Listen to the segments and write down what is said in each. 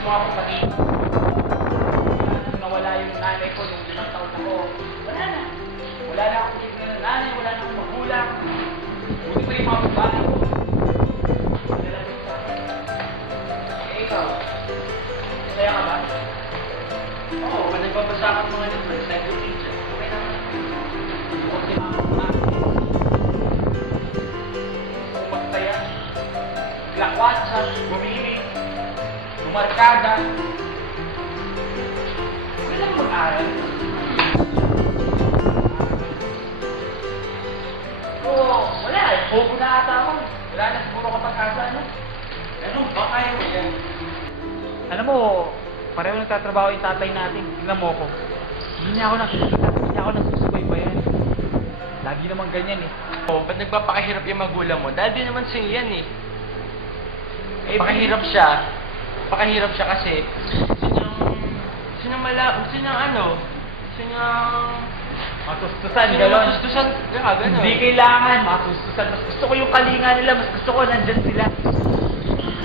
mga kapatid. Nung nawala yung nanay ko nung 5 taon ako, wala na. Wala na akong tignan ng nanay, wala na akong magulang. Buti pa yung mga babae ko. Nalabit sa akin. Eh, ikaw, masaya ka ba? Oo, kung nagbabasa ka ng mga nito, encyclopedia, okay naman. Kung si mama ko namin, kung magtaya, lakwatsa, bumili, lumarkada, okay lang mag-aral. Oo, wala. Bobo na ata ako. Wala na siguro kapag-asa, no? Ano, baka kaya mo yan. Alam mo, pareho nagtatrabaho yung tatay natin. Tingnan mo ko. Hindi niya ako nakikita. Hindi niya ako nasusubaybayan. Lagi naman ganyan eh. Oh, ba't nagpapakahirap yung magulang mo? Dahil di naman sa'yo yan eh. Pakahirap siya. Pakahirap siya kasi gusto niyang ano? Gusto niyang Matustusan, gano'n. matustusan. Gano'n. Hindi kailangan matustusan. Mas gusto ko yung kalinga nila. Mas gusto ko nandyan sila.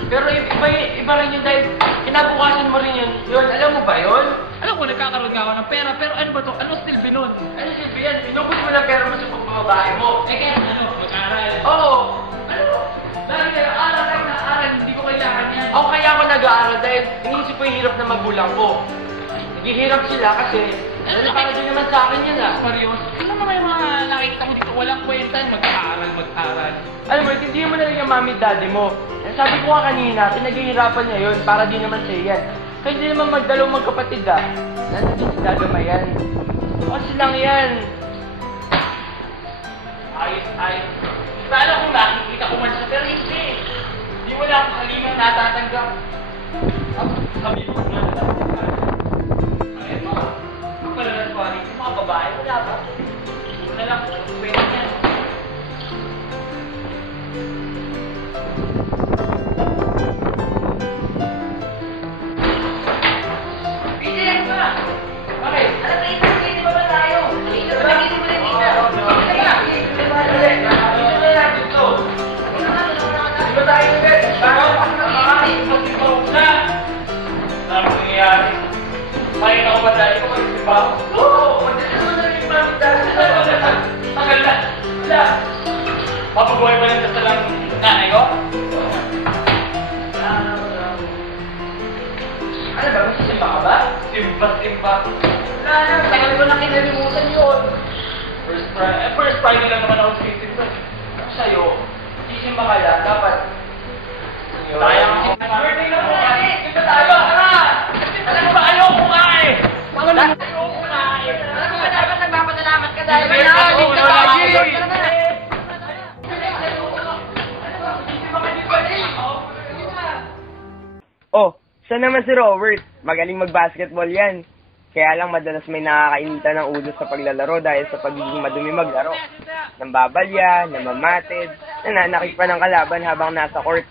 Pero iba rin yun dahil kinabukasan mo rin yun. Yun, alam mo ba yun? Alam ko, nagkakaroon ka ako ng pera. Pero ano ba to? Ano silbi nun? Ano silbi yan? Inubos mo na pera mo sa pagbababae mo. Eh kaya ano? Mag-aral. Oo. Ano? Lagi kayo aral na aral. Hindi ko kailangan yan. Ako kaya ako nag-aaral dahil iniisip ko yung hirap ng magulang ko. Naghihirap sila kasi para din naman sa akin yan ah. Seryoso. Ano naman yung mga nakikita mo dito? Walang kwenta. Mag-aaral. Alam mo, intindihin mo na rin yung mami at daddy mo. Sabi ko nga kanina, pinaghihirapan niya yun para di naman sa'yo yan. Kaya hindi naman magdalawang magkapatid ah. Nandun si dadama yan. Kasi lang yan. Ayos. Sana kung nakikita ko man siya, pero hindi. Hindi wala akong kalingang natatanggap. Sabi mo na natatanggap. Ayun mo. Ang palalaswari, yung mga babae, wala ba? Hindi na lang, pwede yan. Pahinga ko ba dahil ko mag-isip ba? Oo! Magdala mo na rin yung mami dahil tagal na! Wala! Mapabuhay pa rin sa salang nanay ko? Ano ba? Magsisimba ka ba? Simba! Wala na! Tagal ko na kinalimutan yun! First Friday lang naman ako sisimba. Sa'yo, sisimba ka lang, dapat sayang ako. Birthday na po! Simba tayo! Tara! Alam mo ba, ayoko nga eh! Ayoko nga eh! Alam mo ba, dapat nagpapadalamat ka dahil Oh, siya naman si Robert. Magaling mag-basketball yan. Kaya lang madalas may nakakainita ng ulo sa paglalaro dahil sa pagiging madumi maglaro. Nambabalya, namamatid, nananakit pa ng kalaban habang nasa court.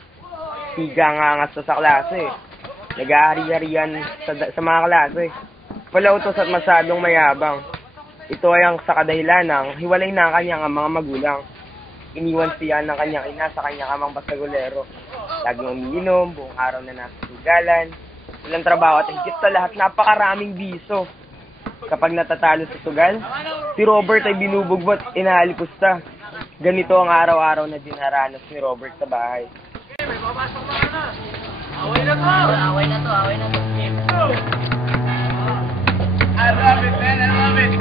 Higa nga sa klase. Nag-ahari-harian sa mga klase. Palautos at masyadong mayabang. Ito ay ang sa kadahilan ng hiwalay na ang kanyang mga magulang. Iniwan siya ng kanyang ina sa kanyang amang basagulero. Laging umiinom, buong araw na nasa sugalan. Walang trabaho at higit sa lahat, napakaraming biso. Kapag natatalo sa sugal, si Robert ay binubugbot, inaalipusta. Ganito ang araw-araw na dinaranas ni Robert sa bahay. May papasok na! Away na to! Game 2! I love it, man! I love it!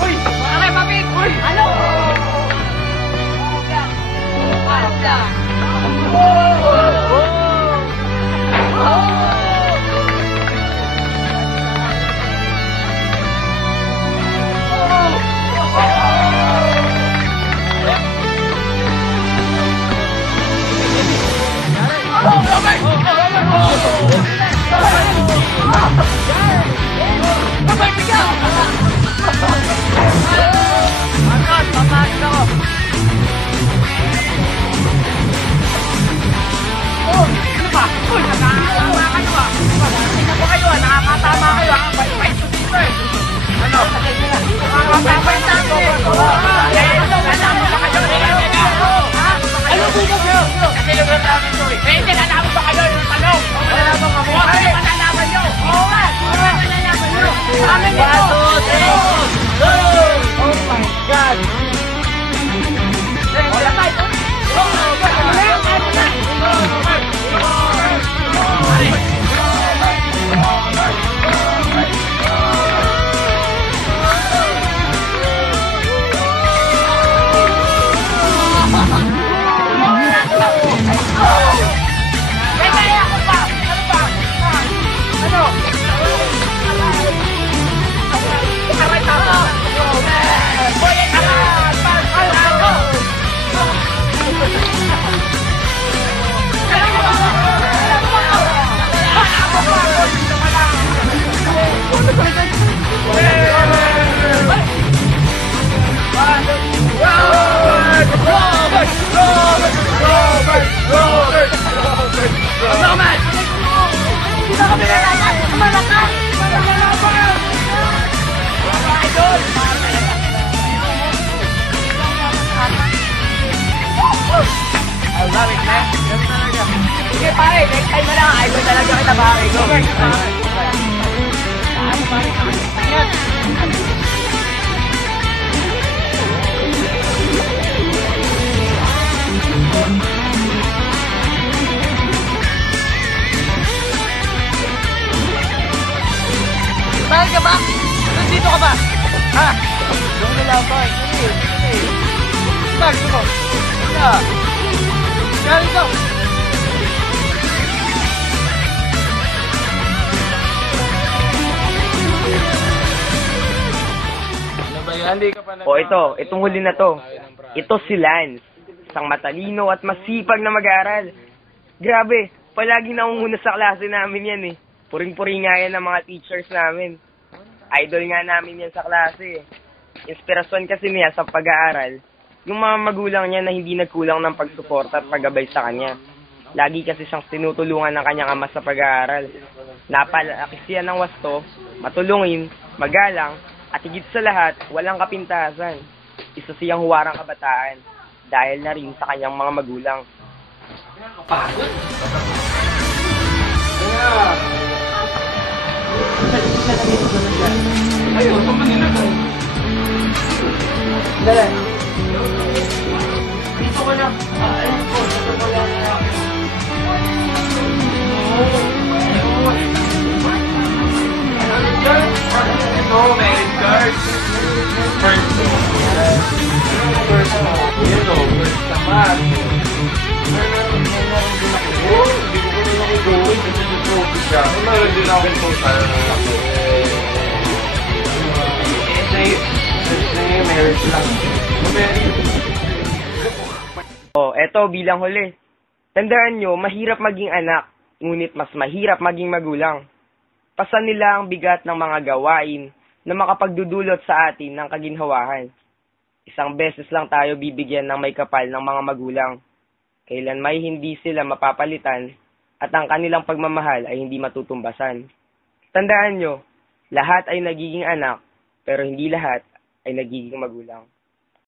Uy! Mga papit! Uy! Ano? Parang na kami lalaban! Malakas! Malalaban! Mga idol! I love it, man. Ganun talaga. Sige, pare. Next time na lang. Idol talaga kita, pare. Go. Mahal ka ba? Nandito ka ba? Ha? Doon na lang ba? Sige. Mahal ko mo. Wala. Kaya ito. O itong huli na to. Ito si Lance. Isang matalino at masipag na mag-aaral. Grabe, palagi naunguna sa klase namin yan eh. Puring-puri nga yan ng mga teachers namin. Idol nga namin yan sa klase. Inspirasyon kasi niya sa pag-aaral. Yung mga magulang niya na hindi nagkulang ng pagsuporta at paggabay sa kanya. Lagi kasi siyang tinutulungan ng kanyang ama sa pag-aaral. Napalaki siya ng wasto, matulungin, magalang, at higit sa lahat, walang kapintasan. Isa siyang huwarang kabataan dahil na rin sa kanyang mga magulang. Pagod? Ayun, ito manila ka. Dala. Dito ko na. Ayun ko. Dito ko lang na. No, merit card. First naman. Hindi ko na nakukuhin kasi nag-trophy siya. Meron din ako total na ako. Sa'yo, merit lang. O, eto bilang huli. Tandaan nyo, mahirap maging anak, ngunit mas mahirap maging magulang. Pasan nila ang bigat ng mga gawain na makapagdudulot sa atin ng kaginhawahan. Isang beses lang tayo bibigyan ng may kapal ng mga magulang. Kailan may hindi sila mapapalitan at ang kanilang pagmamahal ay hindi matutumbasan. Tandaan nyo, lahat ay nagiging anak, pero hindi lahat ay nagiging magulang.